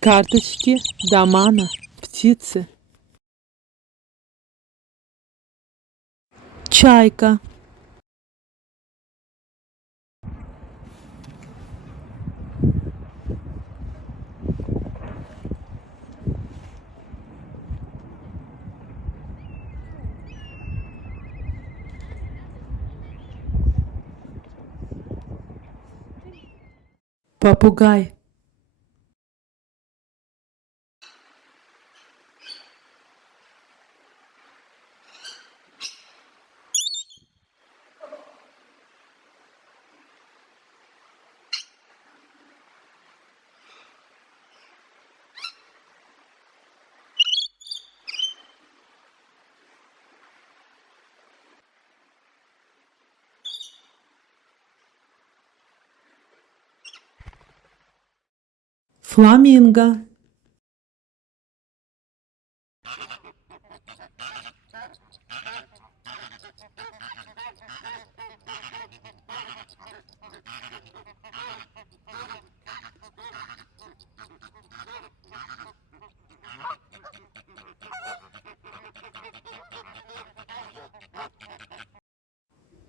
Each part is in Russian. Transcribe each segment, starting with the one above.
Карточки Дамана. Птицы. Чайка. Попугай. Фламинго.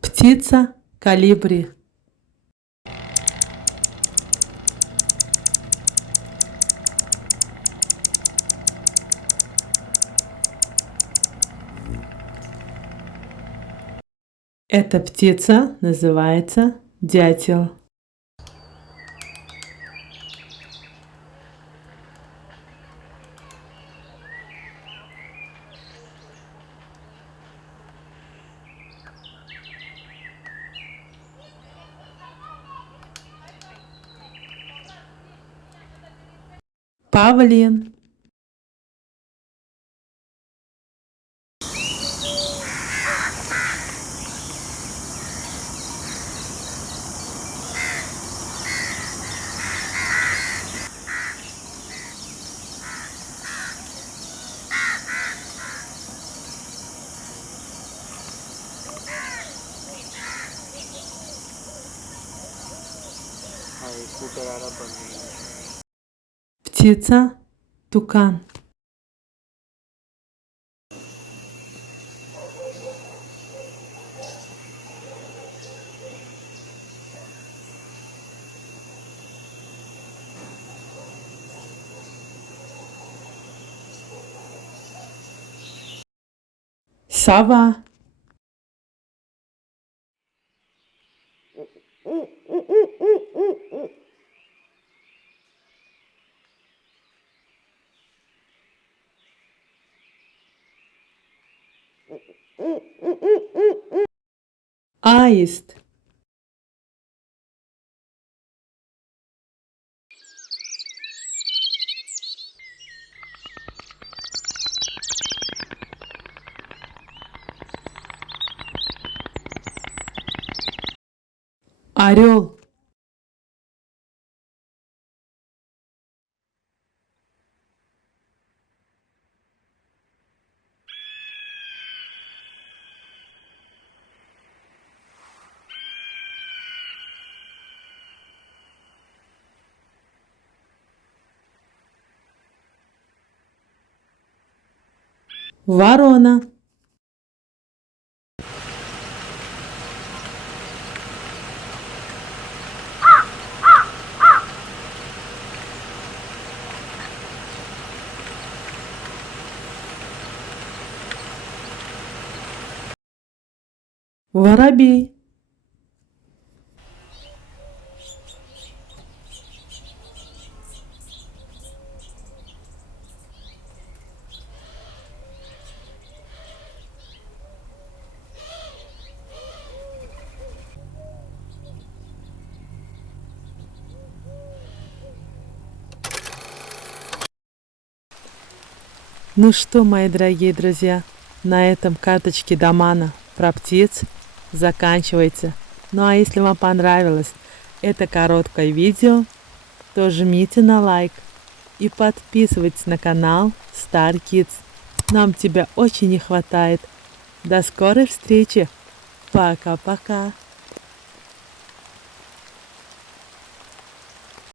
Птица колибри. Эта птица называется дятел. Павлин. Птица тукан. Сова. Аист. Орел. Ворона. Воробей. Ну что, мои дорогие друзья, на этом карточки Дамана про птиц заканчивается. Ну а если вам понравилось это короткое видео, то жмите на лайк и подписывайтесь на канал Star Kids. Нам тебя очень не хватает. До скорой встречи. Пока-пока.